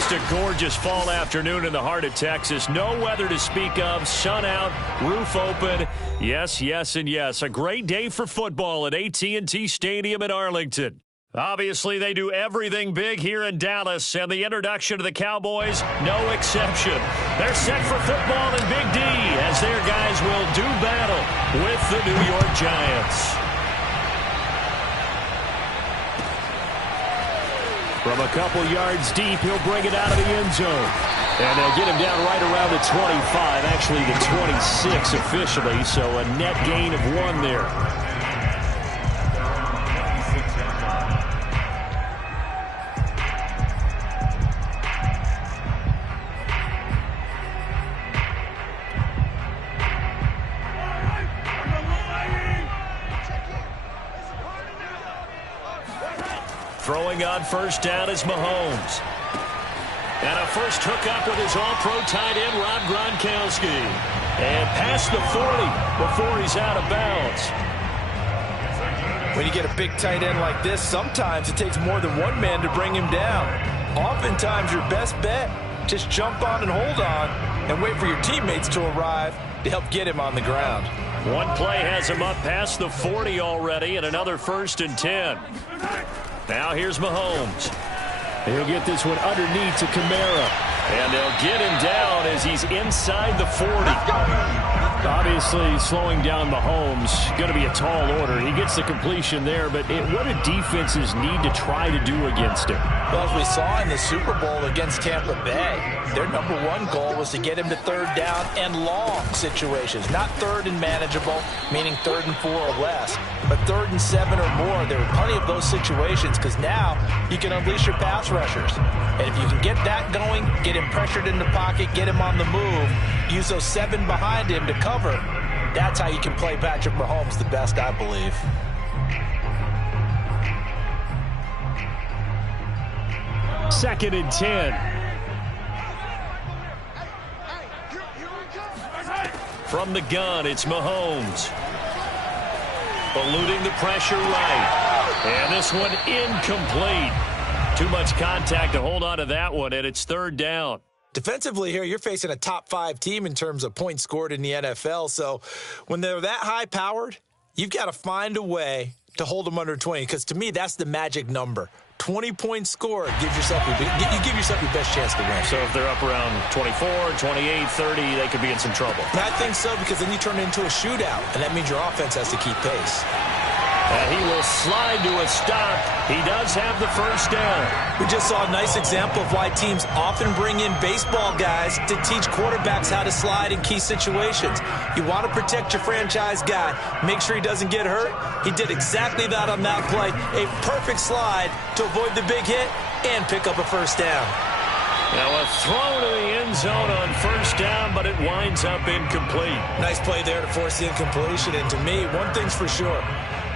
Just a gorgeous fall afternoon in the heart of Texas. No weather to speak of. Sun out, roof open. Yes, yes, and yes. A great day for football at AT&T Stadium in Arlington. Obviously, they do everything big here in Dallas, and the introduction to the Cowboys, no exception. They're set for football in Big D as their guys will do battle with the New York Giants. From a couple yards deep, he'll bring it out of the end zone. And they'll get him down right around the 25, actually the 26 officially, so a net gain of 1 there. Throwing on first down is Mahomes. And a first hookup with his all-pro tight end, Rob Gronkowski. And past the 40 before he's out of bounds. When you get a big tight end like this, sometimes it takes more than one man to bring him down. Oftentimes, your best bet, just jump on and hold on and wait for your teammates to arrive to help get him on the ground. One play has him up past the 40 already, and another 1st and 10. Now here's Mahomes. He'll get this one underneath to Kamara. And they'll get him down as he's inside the 40. Obviously, slowing down Mahomes, going to be a tall order. He gets the completion there, but what do defenses need to try to do against him? Well, as we saw in the Super Bowl against Tampa Bay, their #1 goal was to get him to 3rd down and long situations. Not 3rd and manageable, meaning 3rd and 4 or less, but 3rd and 7 or more. There were plenty of those situations because now you can unleash your pass rushers. And if you can get that going, get him pressured in the pocket, get him on the move, use those 7 behind him to cover, that's how you can play Patrick Mahomes the best, I believe. Second and 10. From the gun, it's Mahomes. Eluding the pressure right. And this one incomplete. Too much contact to hold on to that one, and it's 3rd down. Defensively here, you're facing a top 5 team in terms of points scored in the NFL. So when they're that high-powered, you've got to find a way to hold them under 20, because to me, that's the magic number. 20 points scored, you give yourself your best chance to win. So if they're up around 24, 28, 30, they could be in some trouble. And I think so, because then you turn it into a shootout, and that means your offense has to keep pace. And he will slide to a stop. He does have the 1st down. We just saw a nice example of why teams often bring in baseball guys to teach quarterbacks how to slide in key situations. You want to protect your franchise guy. Make sure he doesn't get hurt. He did exactly that on that play. A perfect slide to avoid the big hit and pick up a 1st down. Now a throw to the end zone on 1st down, but it winds up incomplete. Nice play there to force the incompletion. And to me, one thing's for sure.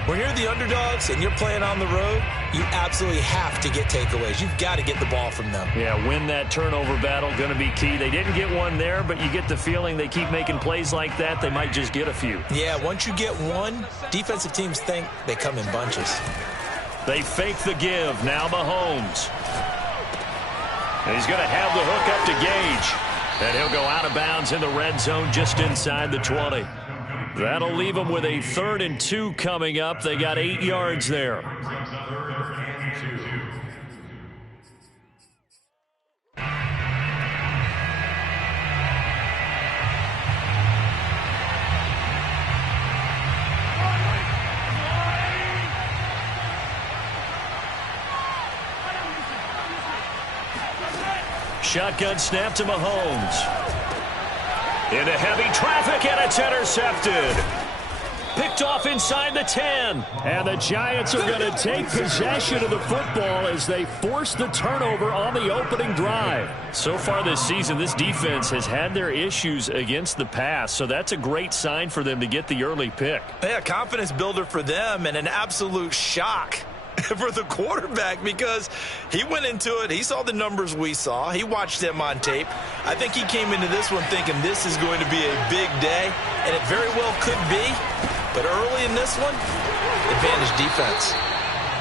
When you're the underdogs and you're playing on the road, you absolutely have to get takeaways. You've got to get the ball from them. Yeah, win that turnover battle, going to be key. They didn't get one there, but you get the feeling they keep making plays like that, they might just get a few. Yeah, once you get one, defensive teams think they come in bunches. They fake the give. Now Mahomes. And he's going to have the hook up to Gage. And he'll go out of bounds in the red zone just inside the 20. That'll leave them with a 3rd and 2 coming up. They got 8 yards there. Shotgun snap to Mahomes. Into heavy traffic, and it's intercepted. Picked off inside the 10. And the Giants are going to take possession of the football as they force the turnover on the opening drive. So far this season, this defense has had their issues against the pass, so that's a great sign for them to get the early pick. Yeah, confidence builder for them and an absolute shock for the quarterback, because he went into it, he saw the numbers we saw, he watched them on tape. I think he came into this one thinking this is going to be a big day, and it very well could be, but early in this one, advantage defense.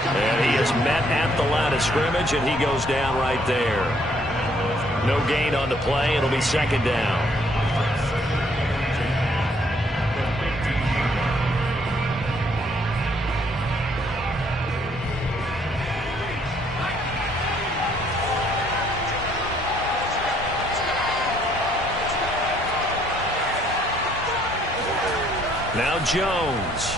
And he is met at the line of scrimmage, and he goes down right there. No gain on the play. It'll be second down. Now Jones.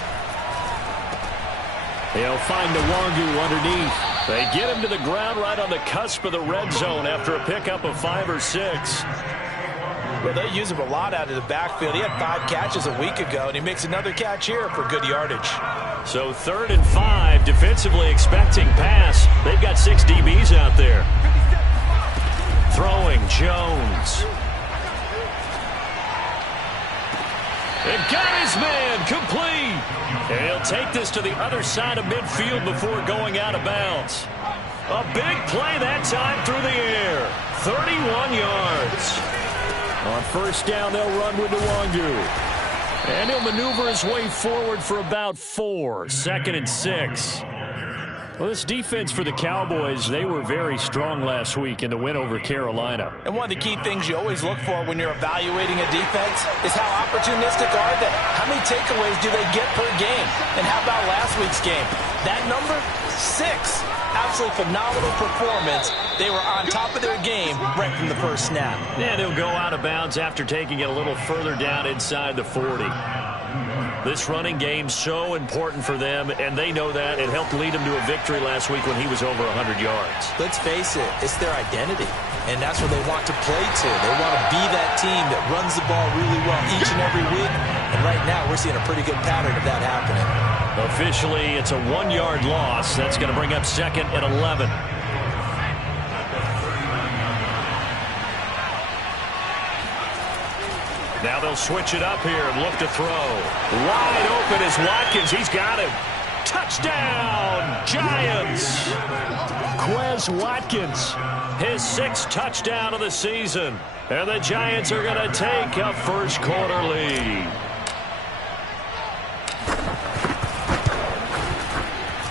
He'll find Nwangu underneath. They get him to the ground right on the cusp of the red zone after a pickup of 5 or 6. Well, they use him a lot out of the backfield. He had 5 catches a week ago, and he makes another catch here for good yardage. So 3rd and 5, defensively expecting pass. They've got 6 DBs out there. Throwing Jones. And got his man complete. And he'll take this to the other side of midfield before going out of bounds. A big play that time through the air. 31 yards. On first down, they'll run with Nwangu. And he'll maneuver his way forward for about 4. 2nd and 6. Well, this defense for the Cowboys, they were very strong last week in the win over Carolina. And one of the key things you always look for when you're evaluating a defense is how opportunistic are they? How many takeaways do they get per game? And how about last week's game? That number? 6. Absolutely phenomenal performance. They were on top of their game right from the first snap. And he'll go out of bounds after taking it a little further down inside the 40. This running game so important for them, and they know that. It helped lead them to a victory last week when he was over 100 yards. Let's face it, it's their identity, and that's what they want to play to. They want to be that team that runs the ball really well each and every week, and right now we're seeing a pretty good pattern of that happening. Officially, it's a 1-yard loss. That's going to bring up 2nd and 11. Now they'll switch it up here and look to throw. Wide open is Watkins. He's got him. Touchdown, Giants. Quez Watkins, his 6th touchdown of the season. And the Giants are going to take a first-quarter lead.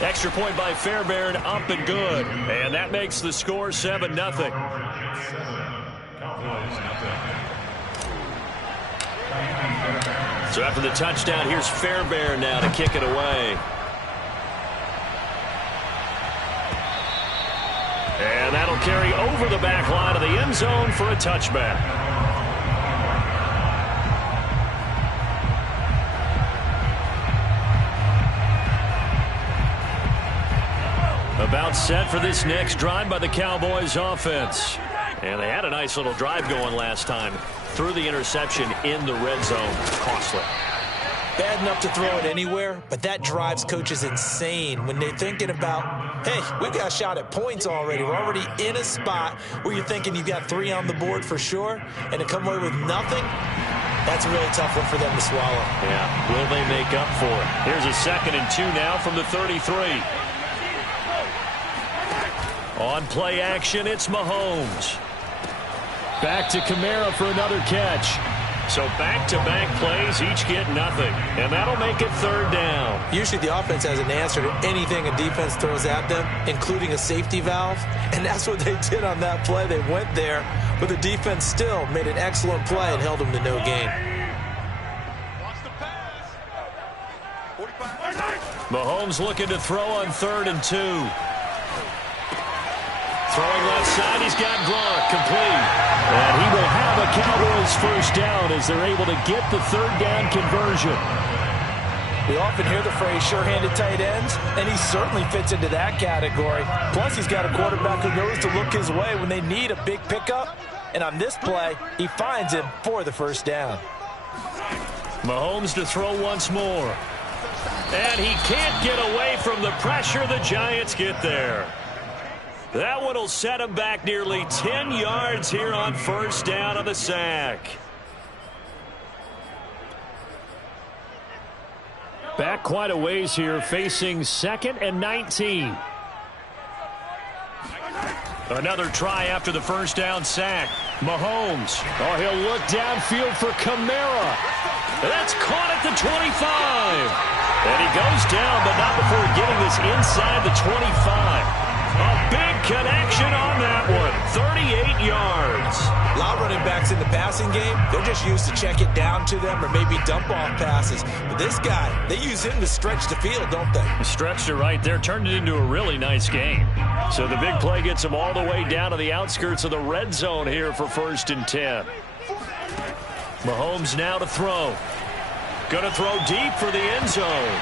Extra point by Fairbairn, up and good. And that makes the score 7-0. So after the touchdown, here's Fairbairn now to kick it away. And that'll carry over the back line of the end zone for a touchback. About set for this next drive by the Cowboys offense. And they had a nice little drive going last time. Threw the interception in the red zone. Costly. Bad enough to throw it anywhere, but that drives coaches insane when they're thinking about, hey, we've got a shot at points already. We're already in a spot where you're thinking you've got 3 on the board for sure, and to come away with nothing, that's a really tough one for them to swallow. Yeah, will they make up for it? Here's a 2nd and 2 now from the 33. On play action, it's Mahomes. Back to Kamara for another catch. So back-to-back plays, each get nothing. And that'll make it 3rd down. Usually the offense has an answer to anything a defense throws at them, including a safety valve. And that's what they did on that play. They went there, but the defense still made an excellent play and held them to no gain. Mahomes looking to throw on 3rd and 2. Throwing left side, he's got Gronk, complete. And he will have a Cowboys first down as they're able to get the 3rd down conversion. We often hear the phrase sure-handed tight ends, and he certainly fits into that category. Plus, he's got a quarterback who knows to look his way when they need a big pickup. And on this play, he finds him for the first down. Mahomes to throw once more. And he can't get away from the pressure. The Giants get there. That one will set him back nearly 10 yards here on first down on the sack. Back quite a ways here, facing 2nd and 19. Another try after the first down sack. Mahomes. Oh, he'll look downfield for Kamara. That's caught at the 25. And he goes down, but not before getting this inside the 25. A big connection on that one. 38 yards. A lot of running backs in the passing game, they're just used to check it down to them or maybe dump off passes. But this guy, they use him to stretch the field, don't they? Stretched it right there, turned it into a really nice game. So the big play gets him all the way down to the outskirts of the red zone here for 1st and 10. Mahomes now to throw. Going to throw deep for the end zone.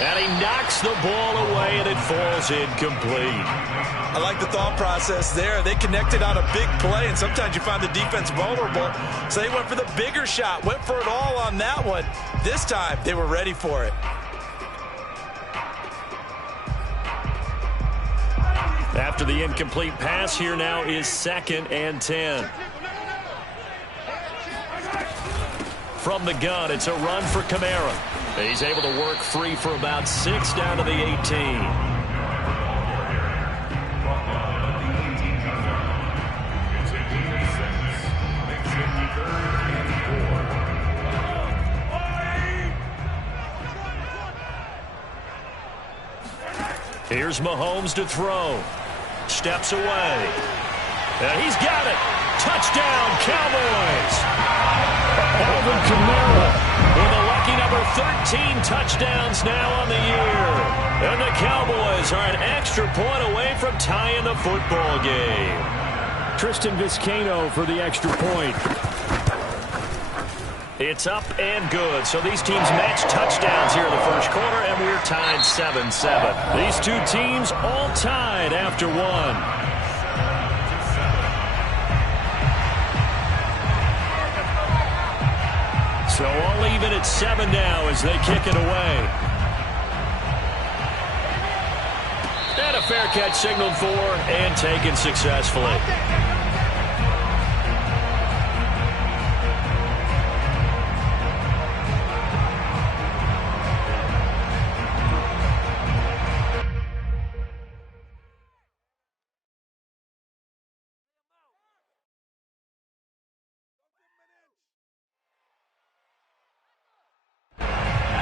And he knocks the ball away, and it falls incomplete. I like the thought process there. They connected on a big play, and sometimes you find the defense vulnerable. So they went for the bigger shot, went for it all on that one. This time, they were ready for it. After the incomplete pass, here now is 2nd and 10. From the gun, it's a run for Kamara. He's able to work free for about 6 down to the 18. Here's Mahomes to throw. Steps away. And he's got it. Touchdown, Cowboys. Alvin Kamara with a lucky number 13 touchdowns now on the year. And the Cowboys are an extra point away from tying the football game. Tristan Vizcaino for the extra point. It's up and good. So these teams match touchdowns here in the first quarter, and we're tied 7-7. These two teams all tied after one. So all even at 7 now as they kick it away. And a fair catch signaled for and taken successfully.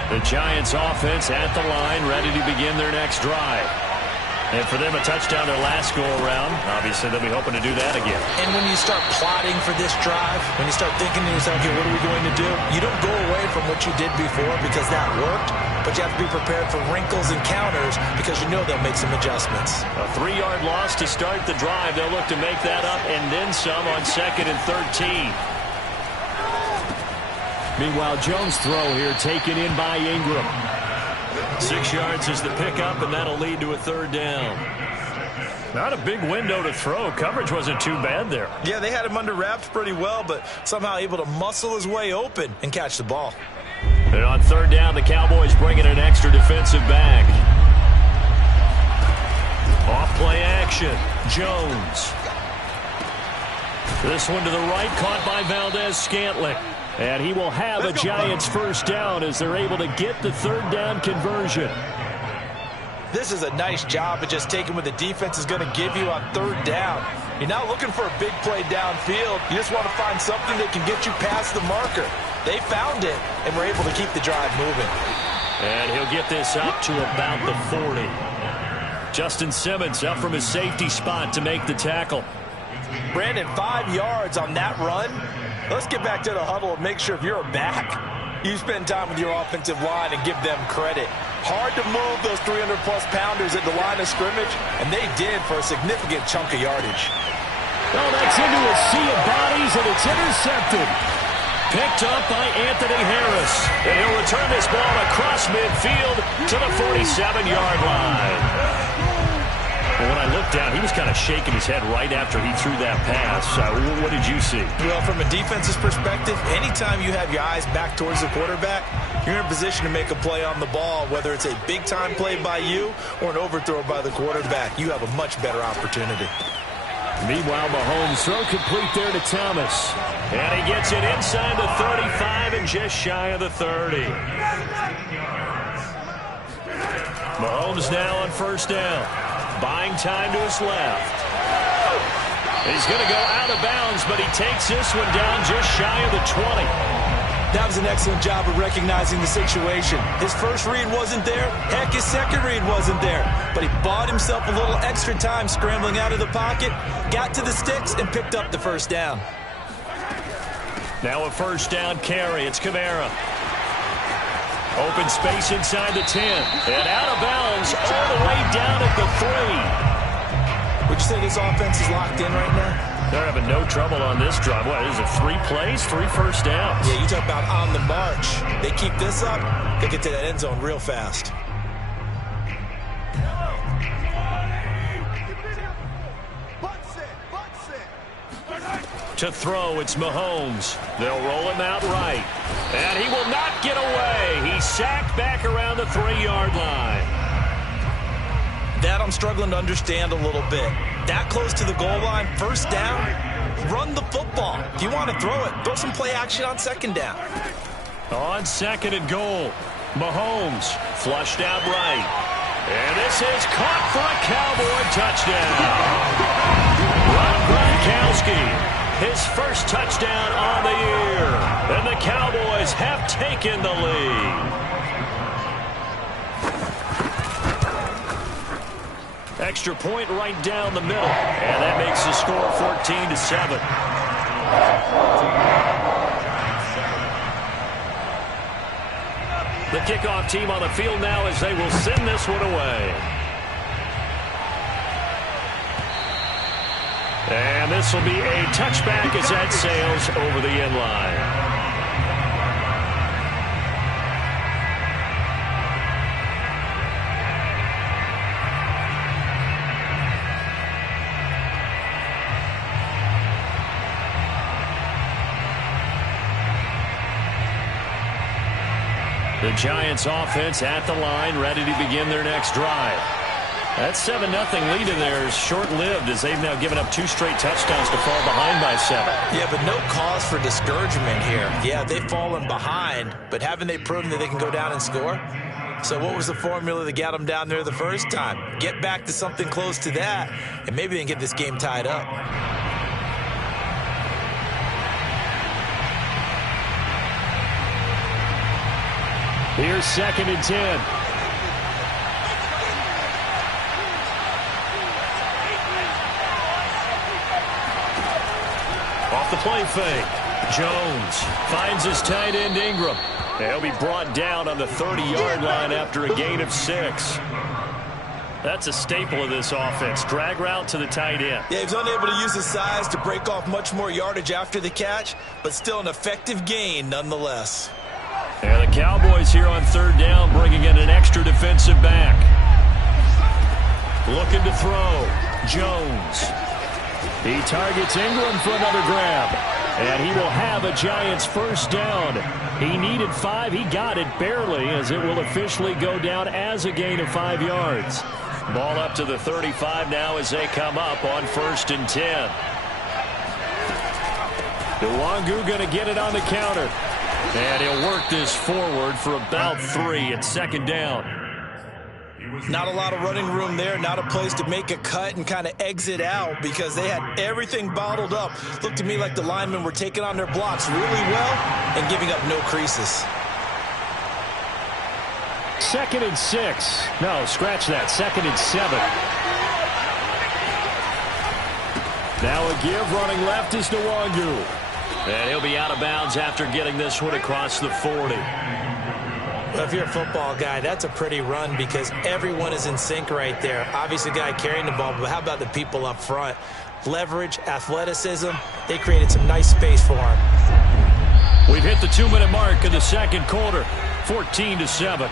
The Giants offense at the line, ready to begin their next drive. And for them, a touchdown their last go-around. Obviously, they'll be hoping to do that again. And when you start plotting for this drive, when you start thinking to yourself, okay, what are we going to do? You don't go away from what you did before because that worked, but you have to be prepared for wrinkles and counters because you know they'll make some adjustments. A 3-yard loss to start the drive. They'll look to make that up and then some on 2nd and 13. Meanwhile, Jones' throw here taken in by Ingram. 6 yards is the pickup, and that'll lead to a 3rd down. Not a big window to throw. Coverage wasn't too bad there. Yeah, they had him under wraps pretty well, but somehow able to muscle his way open and catch the ball. And on 3rd down, the Cowboys bring in an extra defensive back. Off-play action. Jones. This one to the right, caught by Valdez-Scantling. And he will have a Giants 1st down as they're able to get the 3rd down conversion. This is a nice job of just taking what the defense is going to give you on 3rd down. You're not looking for a big play downfield. You just want to find something that can get you past the marker. They found it and were able to keep the drive moving. And he'll get this up to about the 40. Justin Simmons up from his safety spot to make the tackle. Brandon, 5 yards on that run. Let's get back to the huddle and make sure if you're a back, you spend time with your offensive line and give them credit. Hard to move those 300-plus pounders at the line of scrimmage, and they did for a significant chunk of yardage. Oh, that's into a sea of bodies, and it's intercepted. Picked up by Anthony Harris. And he'll return this ball across midfield to the 47-yard line. Well, when I looked down, he was kind of shaking his head right after he threw that pass. What did you see? Well, from a defense's perspective, anytime you have your eyes back towards the quarterback, you're in a position to make a play on the ball, whether it's a big-time play by you or an overthrow by the quarterback. You have a much better opportunity. Meanwhile, Mahomes throw complete there to Thomas. And he gets it inside the 35 and just shy of the 30. Mahomes now on 1st down. Buying time to his left. He's going to go out of bounds, but he takes this one down just shy of the 20. That was an excellent job of recognizing the situation. His first read wasn't there. Heck, his second read wasn't there. But he bought himself a little extra time scrambling out of the pocket, got to the sticks, and picked up the first down. Now a first down carry. It's Kamara. Open space inside the 10. And out of bounds all the way down at the 3. Would you say this offense is locked in right now? They're having no trouble on this drive. What is it, 3 plays, 3 first downs? Yeah, you talk about on the march. They keep this up, they get to that end zone real fast. To throw, it's Mahomes. They'll roll him out right. And he will not get away. He's sacked back around the 3-yard line. That I'm struggling to understand a little bit. That close to the goal line, first down, run the football. If you want to throw it, throw some play action on second down. On second and goal, Mahomes flushed out right. And this is caught for a Cowboy touchdown. Rob Gronkowski, his first touchdown on the year. And the Cowboys have taken the lead. Extra point right down the middle. And that makes the score 14-7. The kickoff team on the field now as they will send this one away. And this will be a touchback as that sails over the end line. The Giants offense at the line, ready to begin their next drive. That 7-0 lead in there is short-lived as they've now given up 2 straight touchdowns to fall behind by 7. Yeah, but no cause for discouragement here. Yeah, they've fallen behind, but haven't they proven that they can go down and score? So what was the formula that got them down there the first time? Get back to something close to that, and maybe they can get this game tied up. Here's 2nd and 10. Off the play fake. Jones finds his tight end Ingram. He'll be brought down on the 30-yard line after a gain of 6. That's a staple of this offense. Drag route to the tight end. Yeah, he's unable to use his size to break off much more yardage after the catch, but still an effective gain nonetheless. And the Cowboys here on 3rd down bringing in an extra defensive back. Looking to throw. Jones. He targets Ingram for another grab. And he will have a Giants first down. He needed 5. He got it barely as it will officially go down as a gain of 5 yards. Ball up to the 35 now as they come up on 1st and 10. Nwangu going to get it on the counter. And he'll work this forward for about 3 at 2nd down. Not a lot of running room there, not a place to make a cut and kind of exit out because they had everything bottled up. Looked to me like the linemen were taking on their blocks really well and giving up no creases. 2nd and 6. No, scratch that. 2nd and 7. Now a give running left is Nwangu. And he'll be out of bounds after getting this one across the 40. Well, if you're a football guy, that's a pretty run because everyone is in sync right there. Obviously, the guy carrying the ball, but how about the people up front? Leverage, athleticism, they created some nice space for him. We've hit the 2-minute mark in the 2nd quarter, 14-7.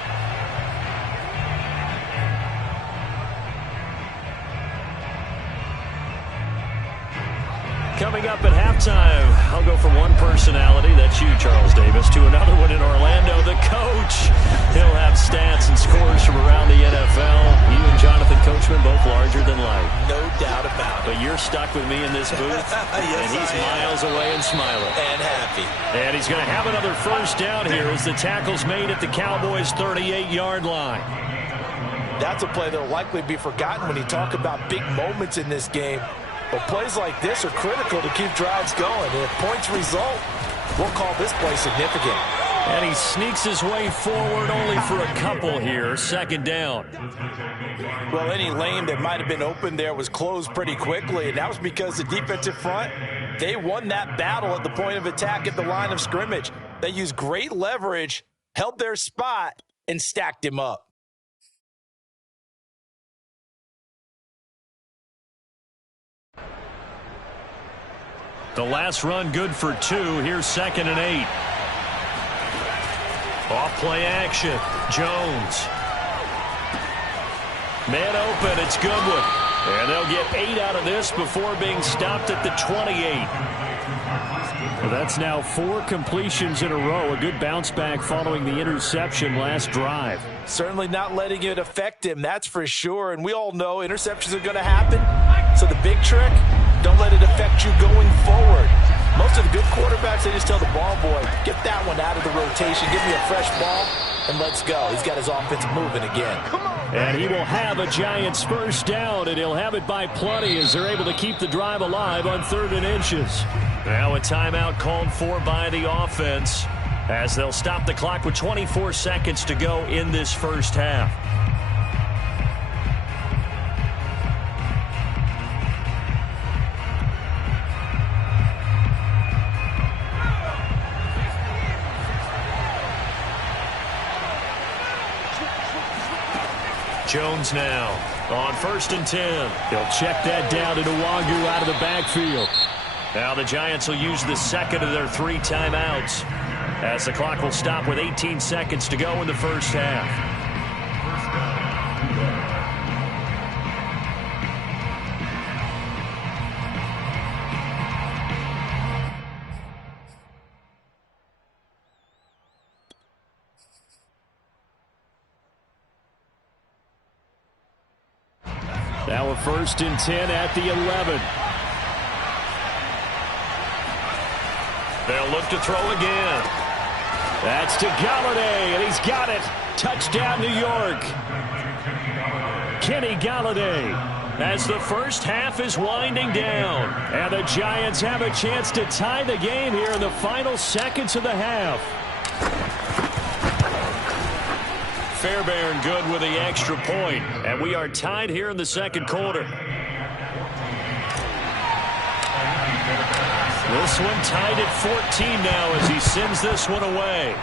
Coming up at halftime, I'll go from one personality, that's you, Charles Davis, to another one in Orlando, the coach. He'll have stats and scores from around the NFL. You and Jonathan Coachman, both larger than life. No doubt about it. But you're stuck with me in this booth, yes, and he's miles away and smiling. And happy. And he's going to have another first down here as the tackle's made at the Cowboys' 38-yard line. That's a play that will likely be forgotten when you talk about big moments in this game. But plays like this are critical to keep drives going. And if points result, We'll call this play significant. And he sneaks his way forward only for a couple here. Second down. Well, any lane that might have been open there was closed pretty quickly, and that was because the defensive front, they won that battle at the point of attack at the line of scrimmage. They used great leverage, held their spot, and stacked him up. The last run good for 2. Here's 2nd and 8. Off play action. Jones. Man open. It's Goodwin. And they'll get 8 out of this before being stopped at the 28. Well, that's now 4 completions in a row. A good bounce back following the interception last drive. Certainly not letting it affect him, that's for sure. And we all know interceptions are going to happen. So the big trick, don't let it affect you going forward. Most of the good quarterbacks, they just tell the ball boy, get that one out of the rotation, give me a fresh ball, and let's go. He's got his offense moving again. And he will have a Giants first down, and he'll have it by plenty as they're able to keep the drive alive on 3rd and inches. Now a timeout called for by the offense as they'll stop the clock with 24 seconds to go in this first half. Jones now on 1st and 10. He'll check that down to Nwogu out of the backfield. Now the Giants will use the second of their 3 timeouts as the clock will stop with 18 seconds to go in the first half. Now a 1st and 10 at the 11. They'll look to throw again. That's to Galladay, and he's got it. Touchdown, New York. Kenny Galladay as the first half is winding down. And the Giants have a chance to tie the game here in the final seconds of the half. Fairbairn good with the extra point, and we are tied here in the second quarter. This one tied at 14 now as he sends this one away.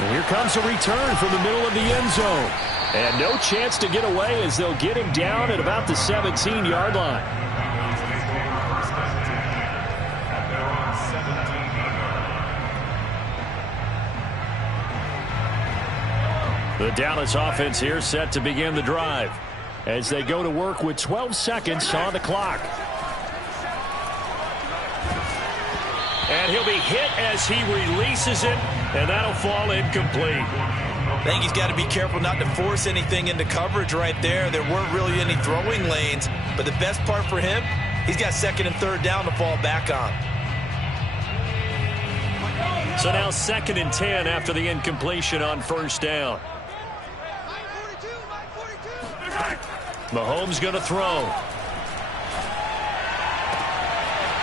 And here comes a return from the middle of the end zone. And no chance to get away as they'll get him down at about the 17-yard line. The Dallas offense here set to begin the drive as they go to work with 12 seconds on the clock. And he'll be hit as he releases it, and that'll fall incomplete. I think he's got to be careful not to force anything into coverage right there. There weren't really any throwing lanes, but the best part for him, he's got 2nd and 3rd down to fall back on. So now 2nd and 10 after the incompletion on 1st down. Mahomes going to throw.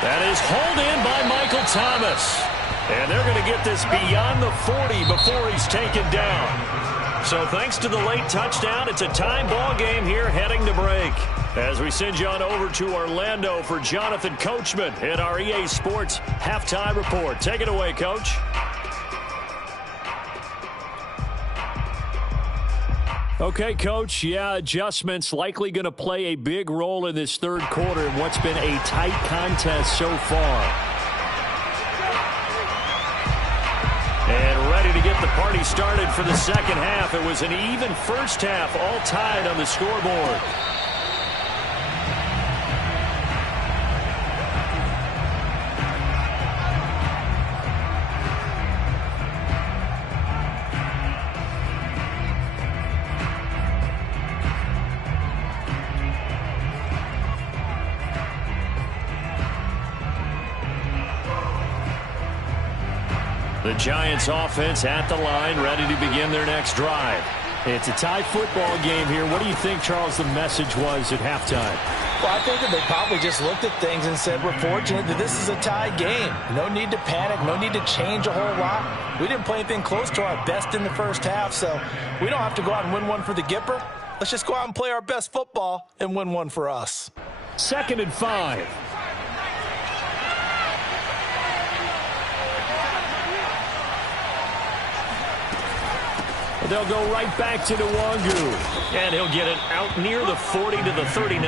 That is hauled in by Michael Thomas. And they're going to get this beyond the 40 before he's taken down. So thanks to the late touchdown, it's a time ball game here heading to break. As we send you on over to Orlando for Jonathan Coachman in our EA Sports Halftime Report. Take it away, Coach. Okay, Coach, yeah, adjustments likely going to play a big role in this third quarter in what's been a tight contest so far. And ready to get the party started for the second half. It was an even first half, all tied on the scoreboard. The Giants offense at the line, ready to begin their next drive. It's a tie football game here. What do you think, Charles, the message was at halftime? Well, I think that they probably just looked at things and said, we're fortunate that this is a tie game. No need to panic. No need to change a whole lot. We didn't play anything close to our best in the first half, so we don't have to go out and win one for the Gipper. Let's just go out and play our best football and win one for us. 2nd and 5. They'll go right back to Nwangu. And he'll get it out near the 40 to the 39.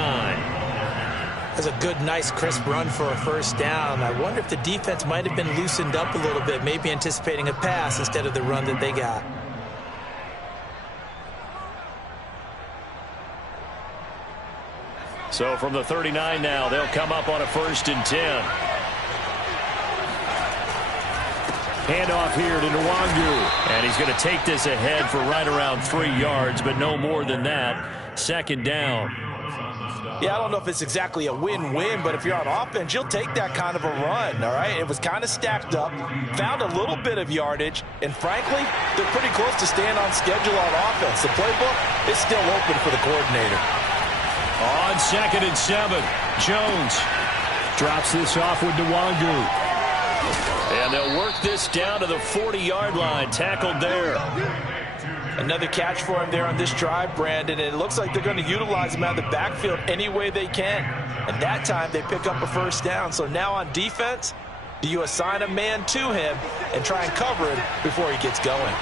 That's a good, nice, crisp run for a first down. I wonder if the defense might have been loosened up a little bit, maybe anticipating a pass instead of the run that they got. So from the 39 now, they'll come up on a 1st and 10. Handoff here to Nwangu. And he's going to take this ahead for right around 3 yards, but no more than that. 2nd down. Yeah, I don't know if it's exactly a win-win, but if you're on offense, you'll take that kind of a run, all right? It was kind of stacked up, found a little bit of yardage, and frankly, they're pretty close to staying on schedule on offense. The playbook is still open for the coordinator. On 2nd and 7, Jones drops this off with Nwangu. And they'll work this down to the 40-yard line, tackled there. Another catch for him there on this drive, Brandon, and it looks like they're going to utilize him out of the backfield any way they can. And that time they pick up a first down. So now on defense, do you assign a man to him and try and cover him before he gets going?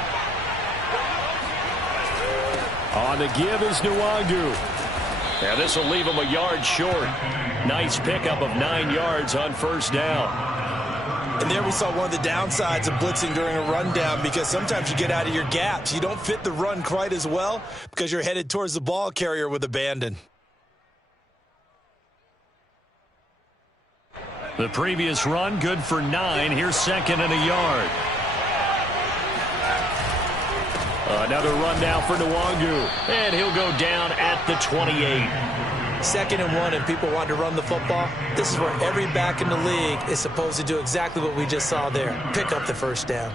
On the give is Nwangu. And this will leave him a yard short. Nice pickup of 9 yards on first down. And there we saw one of the downsides of blitzing during a rundown, because sometimes you get out of your gaps. You don't fit the run quite as well because you're headed towards the ball carrier with abandon. The previous run good for 9. Here's 2nd and a yard. Another run now for Nwangu. And he'll go down at the 28. 2nd and 1 and people want to run the football. This is where every back in the league is supposed to do exactly what we just saw there. Pick up the first down.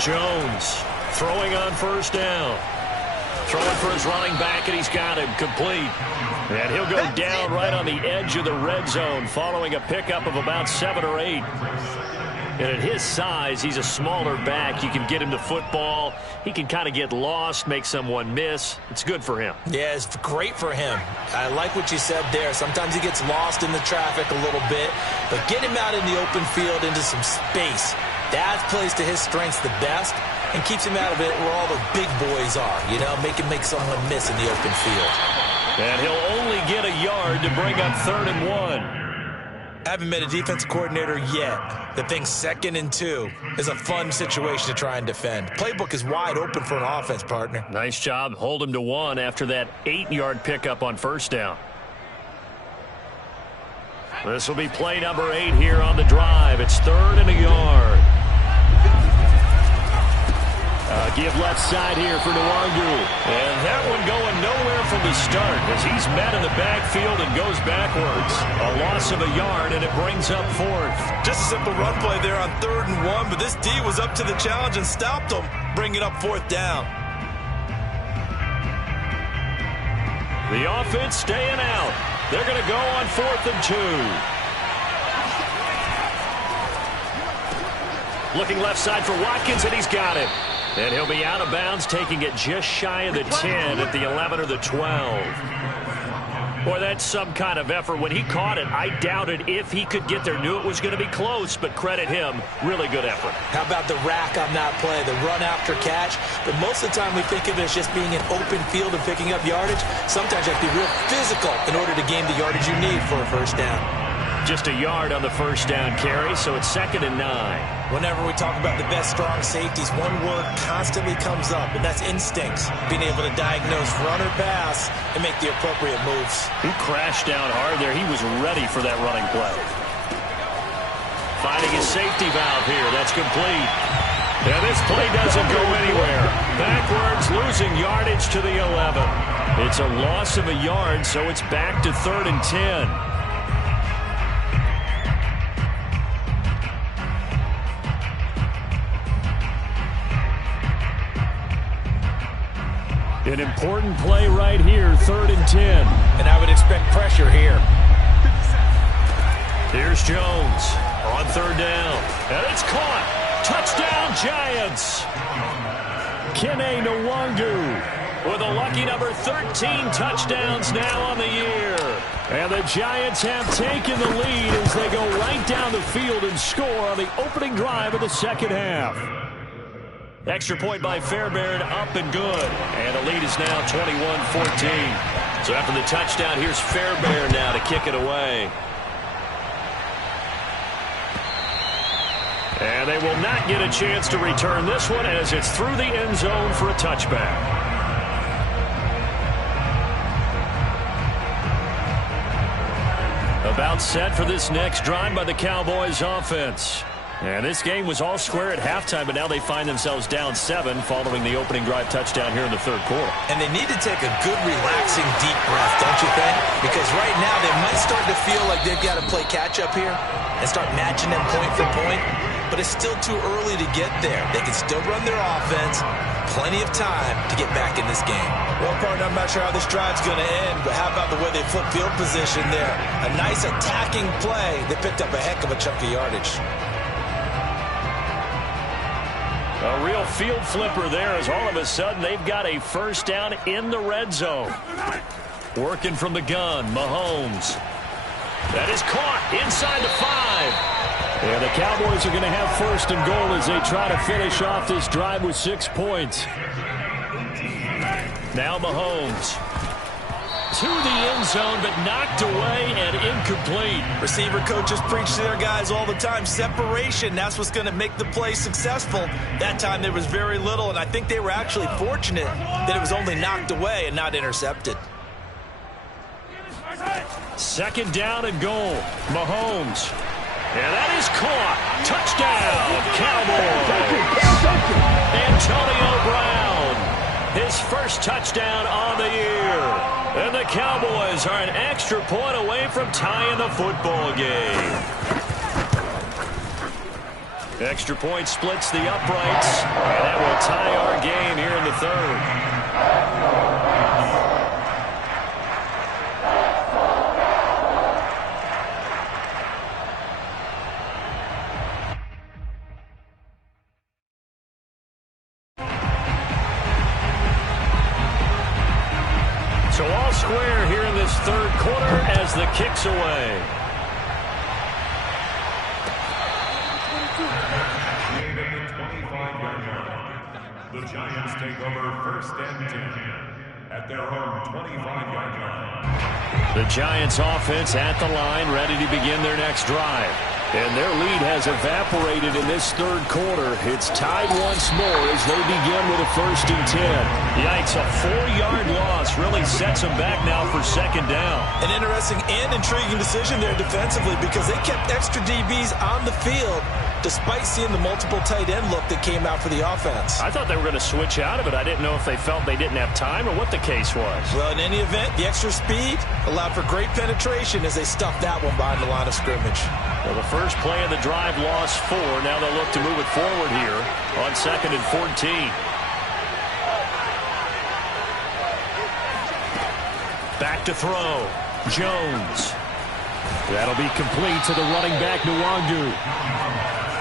Jones throwing on first down. Throwing for his running back, and he's got him complete. And he'll go down right on the edge of the red zone following a pickup of about 7 or 8. And at his size, he's a smaller back. You can get him to football. He can kind of get lost, make someone miss. It's good for him. Yeah, it's great for him. I like what you said there. Sometimes he gets lost in the traffic a little bit, but get him out in the open field into some space. That plays to his strengths the best and keeps him out of it where all the big boys are, you know, make someone miss in the open field. And he'll only get a yard to bring up 3rd and 1. Haven't met a defensive coordinator yet that thinks 2nd and 2 is a fun situation to try and defend. Playbook is wide open for an offense, partner. Nice job. Hold him to 1 after that 8-yard pickup on first down. This will be play number 8 here on the drive. It's 3rd and a yard. Give left side here for Nwangu. And that one going nowhere from the start as he's met in the backfield and goes backwards. A loss of a yard, and it brings up 4th. Just a simple run play there on 3rd and 1, but this D was up to the challenge and stopped him, bringing up 4th down. The offense staying out. They're going to go on 4th and 2. Looking left side for Watkins, and he's got it. And he'll be out of bounds, taking it just shy of the 10 at the 11 or the 12. Boy, that's some kind of effort. When he caught it, I doubted if he could get there. Knew it was going to be close, but credit him. Really good effort. How about the rack on that play, the run after catch? But most of the time we think of it as just being an open field and picking up yardage. Sometimes you have to be real physical in order to gain the yardage you need for a first down. Just a yard on the first down carry, so it's 2nd and 9. Whenever we talk about the best strong safeties, one word constantly comes up, and that's instincts. Being able to diagnose run or pass and make the appropriate moves. He crashed down hard there. He was ready for that running play. Finding his safety valve here. That's complete. And this play doesn't go anywhere. Backwards, losing yardage to the 11. It's a loss of a yard, so it's back to 3rd and 10. An important play right here, 3rd and 10. And I would expect pressure here. Here's Jones on 3rd down. And it's caught. Touchdown, Giants. Kene Nwangu with a lucky number 13 touchdowns now on the year. And the Giants have taken the lead as they go right down the field and score on the opening drive of the second half. Extra point by Fairbairn, up and good. And the lead is now 21-14. So after the touchdown, here's Fairbairn now to kick it away. And they will not get a chance to return this one as it's through the end zone for a touchback. About set for this next drive by the Cowboys offense. And this game was all square at halftime, but now they find themselves down 7 following the opening drive touchdown here in the 3rd quarter. And they need to take a good, relaxing, deep breath, don't you think? Because right now they might start to feel like they've got to play catch-up here and start matching them point for point. But it's still too early to get there. They can still run their offense. Plenty of time to get back in this game. Well, partner, I'm not sure how this drive's going to end, but how about the way they flip field position there? A nice attacking play. They picked up a heck of a chunk of yardage. A real field flipper there as all of a sudden they've got a first down in the red zone. Working from the gun, Mahomes. That is caught inside the 5. And the Cowboys are going to have 1st and goal as they try to finish off this drive with 6 points. Now Mahomes. To the end zone, but knocked away and incomplete. Receiver coaches preach to their guys all the time. Separation, that's what's going to make the play successful. That time there was very little, and I think they were actually fortunate that it was only knocked away and not intercepted. 2nd down and goal. Mahomes. And that is caught. Touchdown, Cowboys. Antonio Brown. His first touchdown on the year. And the Cowboys are an extra point away from tying the football game. Extra point splits the uprights. And that will tie our game here in the 3rd. So all square here in this 3rd quarter as the kick's away. The Giants take over 1st and 10 at their own 25-yard line. The Giants offense at the line, ready to begin their next drive. And their lead has evaporated in this 3rd quarter. It's tied once more as they begin with a 1st and 10. Yikes, a 4-yard loss really sets them back now for 2nd down. An interesting and intriguing decision there defensively because they kept extra DBs on the field despite seeing the multiple tight end look that came out for the offense. I thought they were going to switch out of it. I didn't know if they felt they didn't have time or what the case was. Well, in any event, the extra speed allowed for great penetration as they stuffed that one behind the line of scrimmage. Well, the first play of the drive lost 4. Now they'll look to move it forward here on 2nd and 14. Back to throw. Jones. That'll be complete to the running back, Nwangu.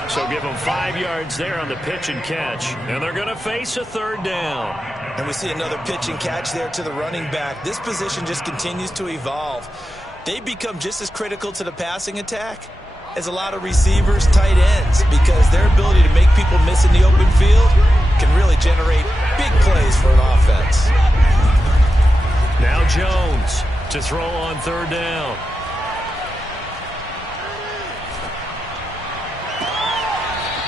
So give them 5 yards there on the pitch and catch. And they're going to face a 3rd down. And we see another pitch and catch there to the running back. This position just continues to evolve. They become just as critical to the passing attack as a lot of receivers, tight ends, because their ability to make people miss in the open field can really generate big plays for an offense. Now Jones to throw on 3rd down.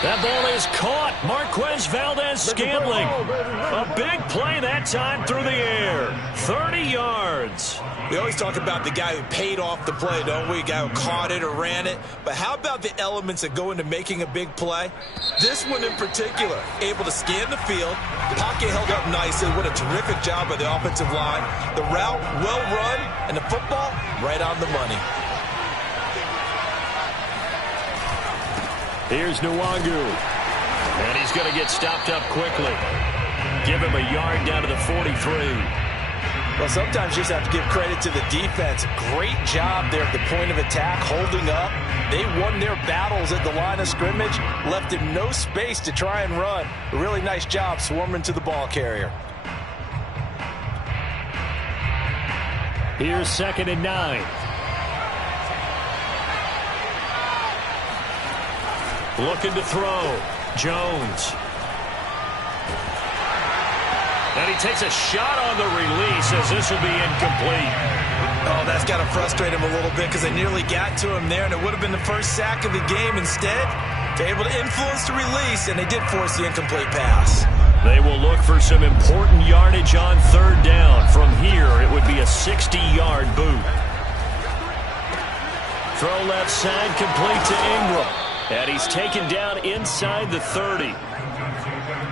That ball is caught. Marquez Valdez-Scantling. A big play that time through the air. 30 yards. We always talk about the guy who paid off the play, don't we? A guy who caught it or ran it. But how about the elements that go into making a big play? This one in particular, able to scan the field. Pocket held up nicely. What a terrific job by the offensive line. The route, well run, and the football, right on the money. Here's Nwangu. And he's going to get stopped up quickly. Give him a yard down to the 43. Well, sometimes you just have to give credit to the defense. Great job there at the point of attack, holding up. They won their battles at the line of scrimmage, left him no space to try and run. A really nice job swarming to the ball carrier. Here's 2nd and 9. Looking to throw. Jones. And he takes a shot on the release as this will be incomplete. Oh, that's got to frustrate him a little bit because they nearly got to him there, and it would have been the first sack of the game. Instead, they're able to influence the release, and they did force the incomplete pass. They will look for some important yardage on 3rd down. From here, it would be a 60-yard boot. Throw left side, complete to Ingram. And he's taken down inside the 30.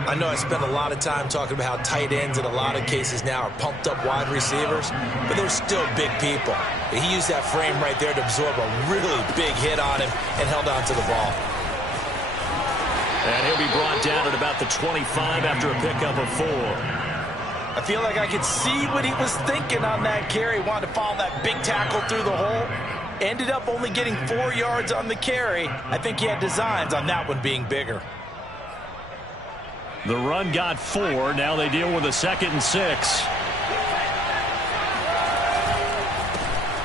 I know I spent a lot of time talking about how tight ends in a lot of cases now are pumped up wide receivers, but they're still big people. He used that frame right there to absorb a really big hit on him and held on to the ball. And he'll be brought down at about the 25 after a pickup of 4. I feel like I could see what he was thinking on that carry. Wanted to follow that big tackle through the hole. Ended up only getting 4 yards on the carry. I think he had designs on that one being bigger. The run got 4. Now they deal with a 2nd and 6.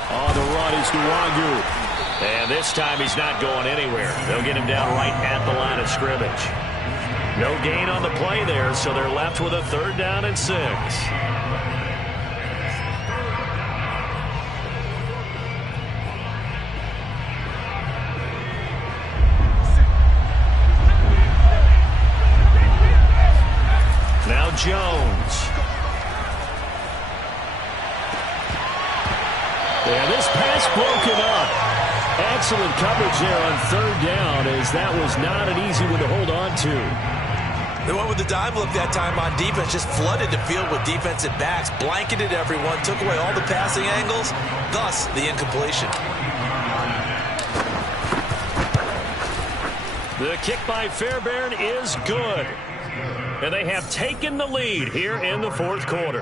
On the run is Nwangu. And this time he's not going anywhere. They'll get him down right at the line of scrimmage. No gain on the play there, so they're left with a 3rd down and 6. Now Jones. And this pass broken up. Excellent coverage there on 3rd down, as that was not an easy one to hold on to. They went with the dive look that time on defense, just flooded the field with defensive backs, blanketed everyone, took away all the passing angles, thus the incompletion. The kick by Fairbairn is good. And they have taken the lead here in the 4th quarter.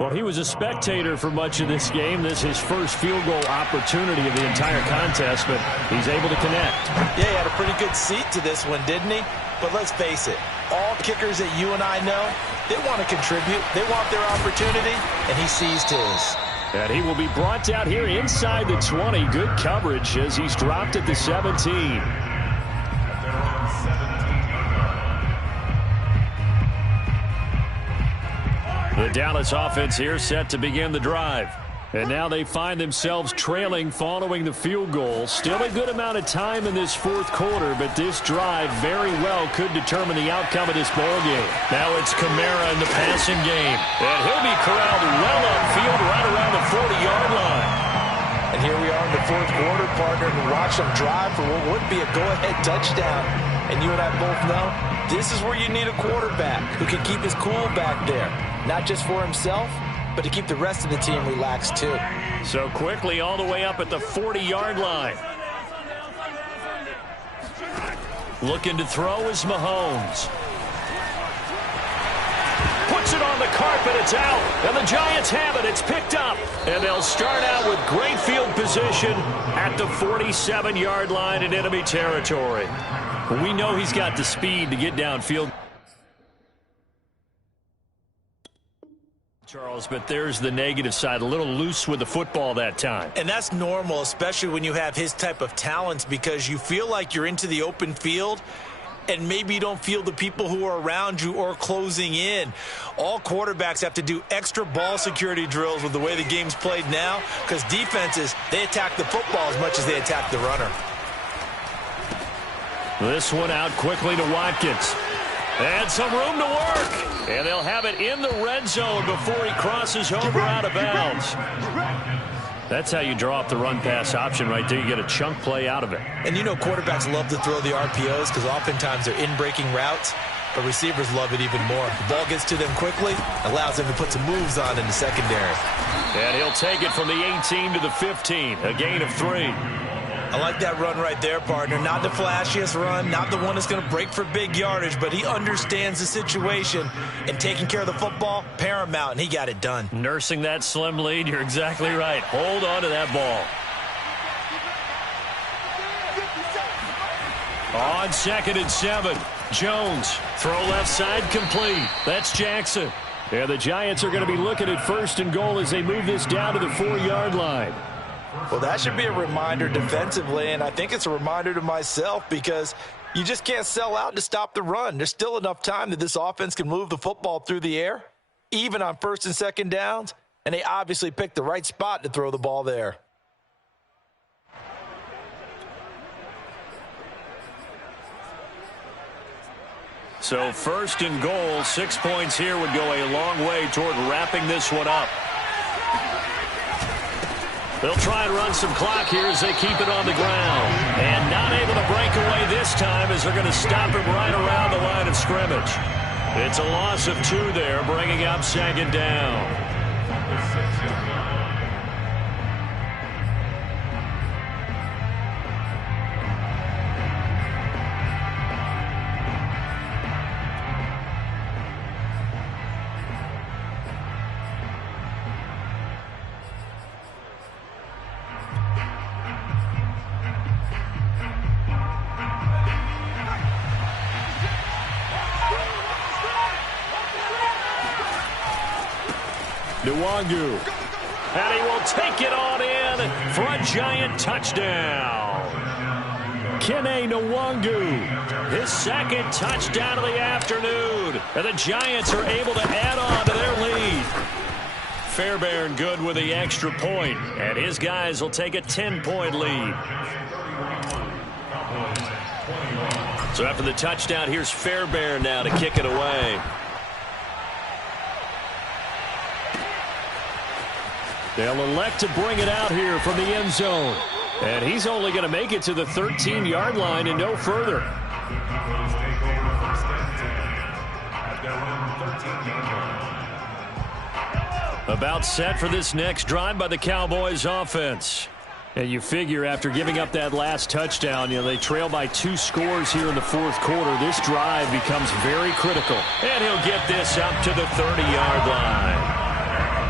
Well, he was a spectator for much of this game. This is his first field goal opportunity of the entire contest, but he's able to connect. Yeah, he had a pretty good seat to this one, didn't he? But let's face it, all kickers that you and I know, they want to contribute. They want their opportunity, and he seized his. And he will be brought down here inside the 20. Good coverage as he's dropped at the 17. The Dallas offense here set to begin the drive. And now they find themselves trailing following the field goal. Still a good amount of time in this 4th quarter, but this drive very well could determine the outcome of this ball game. Now it's Kamara in the passing game. And he'll be corralled well upfield right around the 40-yard line. And here we are in the 4th quarter, partner, and watch them drive for what would be a go-ahead touchdown. And you and I both know this is where you need a quarterback who can keep his cool back there. Not just for himself, but to keep the rest of the team relaxed too. So quickly all the way up at the 40-yard line. Looking to throw is Mahomes. Puts it on the carpet, it's out. And the Giants have it, it's picked up. And they'll start out with great field position at the 47-yard line in enemy territory. We know he's got the speed to get downfield, Charles, but there's the negative side. A little loose with the football that time. And that's normal, especially when you have his type of talents, because you feel like you're into the open field and maybe you don't feel the people who are around you or closing in. All quarterbacks have to do extra ball security drills with the way the game's played now, because defenses, they attack the football as much as they attack the runner. This one out quickly to Watkins. And some room to work. And they'll have it in the red zone before he crosses over out of bounds. That's how you draw up the run-pass option right there. You get a chunk play out of it. And you know quarterbacks love to throw the RPOs because oftentimes they're in-breaking routes, but receivers love it even more. The ball gets to them quickly, allows them to put some moves on in the secondary. And he'll take it from the 18 to the 15, a gain of 3. I like that run right there, partner. Not the flashiest run, not the one that's going to break for big yardage, but he understands the situation, and taking care of the football, paramount, and he got it done. Nursing that slim lead, you're exactly right. Hold on to that ball. On 2nd and 7, Jones, throw left side, complete. That's Jackson. And the Giants are going to be looking at 1st and goal as they move this down to the 4-yard line. Well, that should be a reminder defensively, and I think it's a reminder to myself because you just can't sell out to stop the run. There's still enough time that this offense can move the football through the air, even on 1st and 2nd downs, and they obviously picked the right spot to throw the ball there. So 1st and goal, 6 points here would go a long way toward wrapping this one up. They'll try and run some clock here as they keep it on the ground. And not able to break away this time as they're going to stop him right around the line of scrimmage. It's a loss of 2 there, bringing up 2nd down. Nwangu. And he will take it on in for a Giant touchdown. Kene Nwangu, his 2nd touchdown of the afternoon. And the Giants are able to add on to their lead. Fairbairn good with the extra point, and his guys will take a 10-point lead. So after the touchdown, here's Fairbairn now to kick it away. They'll elect to bring it out here from the end zone. And he's only going to make it to the 13-yard line and no further. About set for this next drive by the Cowboys offense. And you figure after giving up that last touchdown, they trail by 2 scores here in the 4th quarter. This drive becomes very critical. And he'll get this up to the 30-yard line.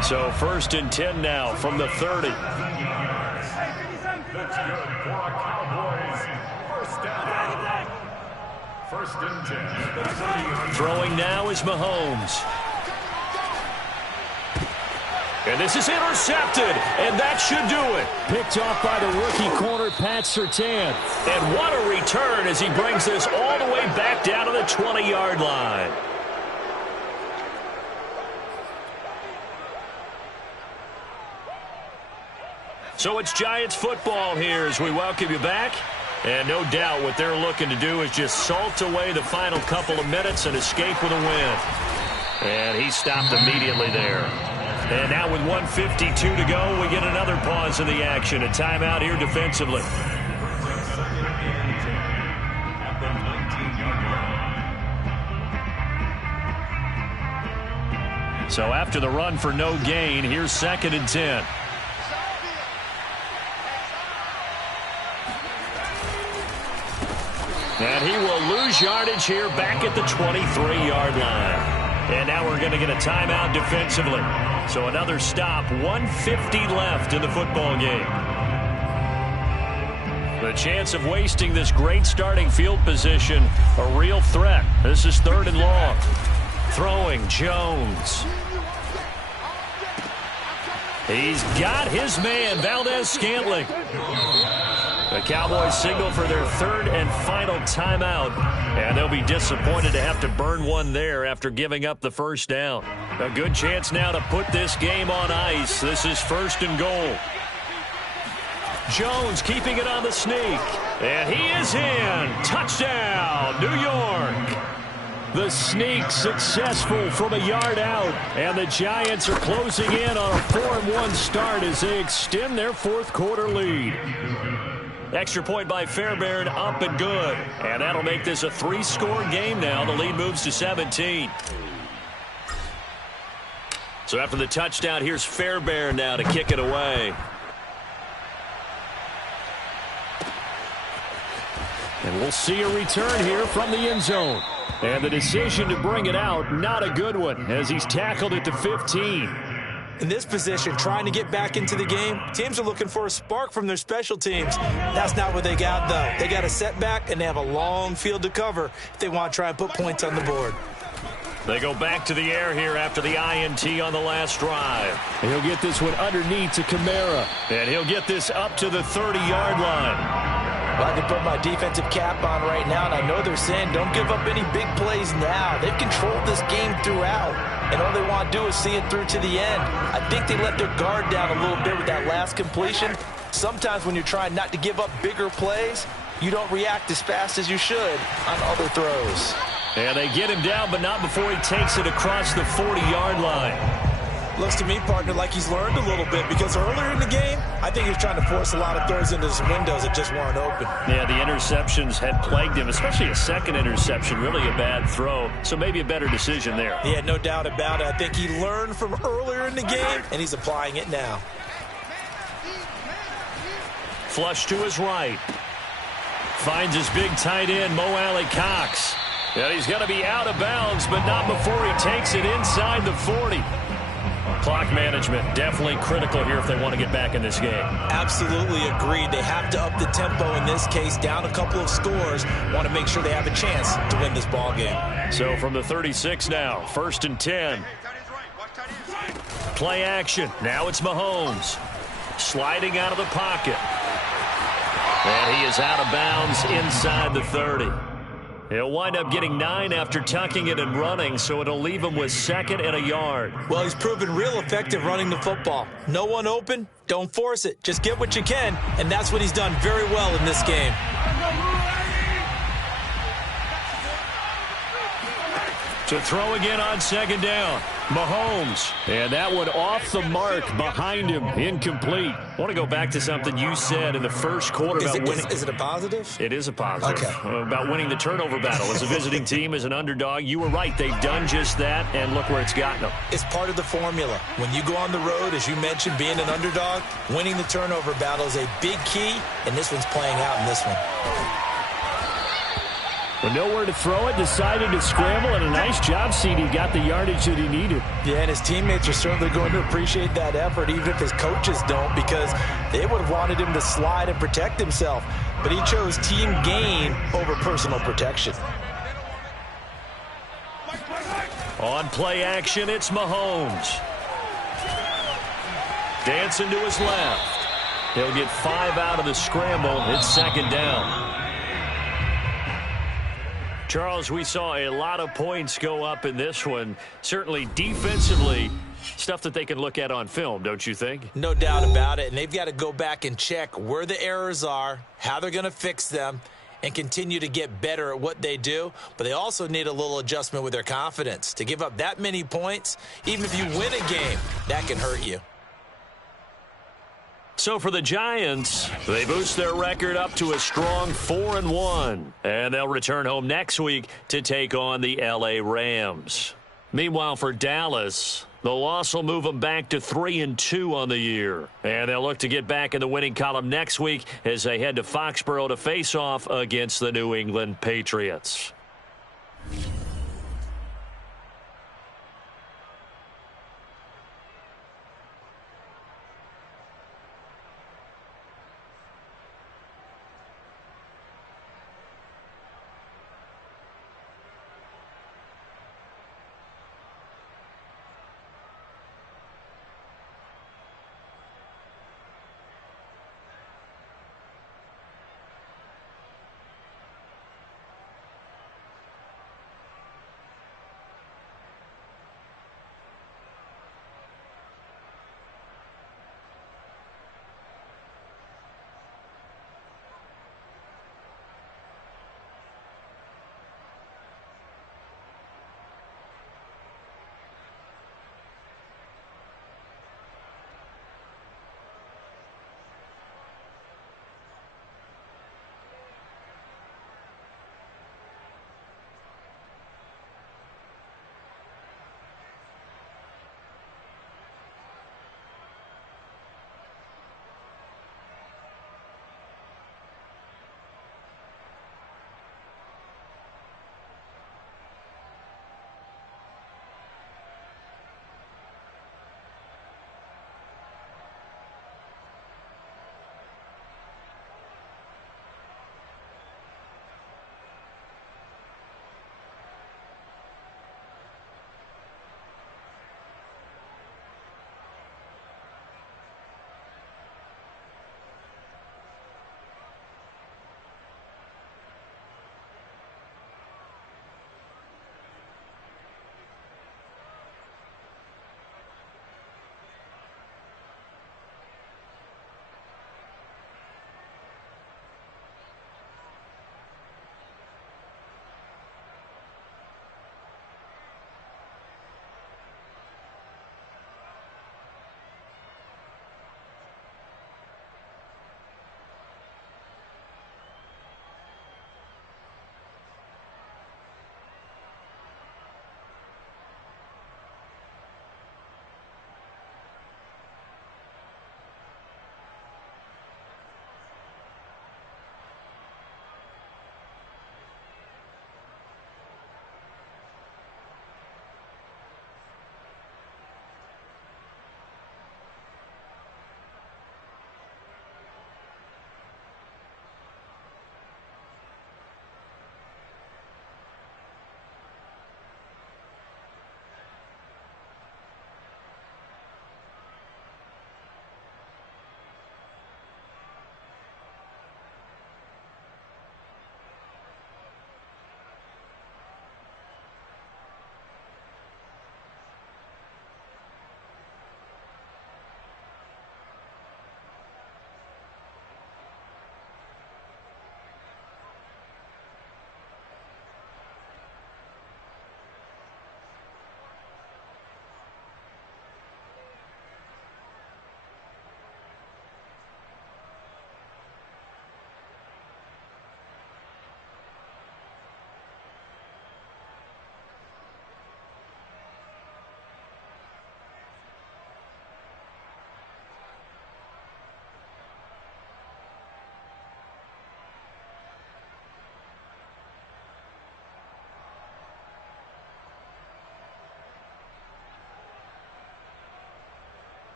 So 1st and 10 now from the 30. That's good for a Cowboys first down. 1st and 10. Throwing now is Mahomes. And this is intercepted, and that should do it. Picked off by the rookie corner, Pat Surtain. And what a return as he brings this all the way back down to the 20-yard line. So it's Giants football here as we welcome you back. And no doubt what they're looking to do is just salt away the final couple of minutes and escape with a win. And he stopped immediately there. And now with 1:52 to go, we get another pause in the action. A timeout here defensively. So after the run for no gain, here's 2nd and 10. And he will lose yardage here back at the 23-yard line. And now we're going to get a timeout defensively. So another stop, 1:50 left in the football game. The chance of wasting this great starting field position, a real threat. This is 3rd and long. Throwing, Jones. He's got his man, Valdez-Scantling. The Cowboys signal for their 3rd and final timeout. And they'll be disappointed to have to burn one there after giving up the 1st down. A good chance now to put this game on ice. This is 1st and goal. Jones keeping it on the sneak. And he is in. Touchdown, New York. The sneak successful from a yard out. And the Giants are closing in on a 4-1 start as they extend their 4th quarter lead. Extra point by Fairbairn, up and good. And that'll make this a 3-score game now. The lead moves to 17. So after the touchdown, here's Fairbairn now to kick it away. We'll see a return here from the end zone. And the decision to bring it out, not a good one, as he's tackled it to 15. In this position, trying to get back into the game, teams are looking for a spark from their special teams. That's not what they got, though. They got a setback, and they have a long field to cover if they want to try and put points on the board. They go back to the air here after the INT on the last drive. And he'll get this one underneath to Kamara. And he'll get this up to the 30-yard line. Well, I can put my defensive cap on right now, and I know they're saying don't give up any big plays now. They've controlled this game throughout, and all they want to do is see it through to the end. I think they let their guard down a little bit with that last completion. Sometimes when you're trying not to give up bigger plays, you don't react as fast as you should on other throws. And they get him down, but not before he takes it across the 40-yard line. Looks to me, partner, like he's learned a little bit, because earlier in the game, I think he was trying to force a lot of throws into his windows that just weren't open. Yeah, the interceptions had plagued him, especially a second interception, really a bad throw. So maybe a better decision there. Yeah, no doubt about it. I think he learned from earlier in the game, and he's applying it now. Flush to his right. Finds his big tight end, Mo Alley-Cox. And he's going to be out of bounds, but not before he takes it inside the 40. Clock management definitely critical here if they want to get back in this game. Absolutely agreed. They have to up the tempo in this case, down a couple of scores. Want to make sure they have a chance to win this ball game. So from the 36 now, 1st and 10. Play action. Now it's Mahomes. Sliding out of the pocket. And he is out of bounds inside the 30. He'll wind up getting 9 after tucking it and running, so it'll leave him with 2nd and a yard. Well, he's proven real effective running the football. No one open, don't force it. Just get what you can, and that's what he's done very well in this game. To throw again on 2nd down. Mahomes. And that one off the mark behind him. Incomplete. I want to go back to something you said in the first quarter about winning. Is it a positive? It is a positive. Okay. About winning the turnover battle. As a visiting team, as an underdog, you were right. They've done just that, and look where it's gotten them. It's part of the formula. When you go on the road, as you mentioned, being an underdog, winning the turnover battle is a big key, and this one's playing out in this one. With nowhere to throw it, decided to scramble, and a nice job, CD. Got the yardage that he needed. Yeah, and his teammates are certainly going to appreciate that effort, even if his coaches don't, because they would have wanted him to slide and protect himself. But he chose team gain over personal protection. On play action, it's Mahomes. Dancing to his left. He'll get 5 out of the scramble. It's 2nd down. Charles, we saw a lot of points go up in this one. Certainly defensively, stuff that they can look at on film, don't you think? No doubt about it. And they've got to go back and check where the errors are, how they're going to fix them, and continue to get better at what they do. But they also need a little adjustment with their confidence. To give up that many points, even if you win a game, that can hurt you. So for the Giants, they boost their record up to a strong 4-1. And they'll return home next week to take on the L.A. Rams. Meanwhile, for Dallas, the loss will move them back to 3-2 on the year. And they'll look to get back in the winning column next week as they head to Foxborough to face off against the New England Patriots.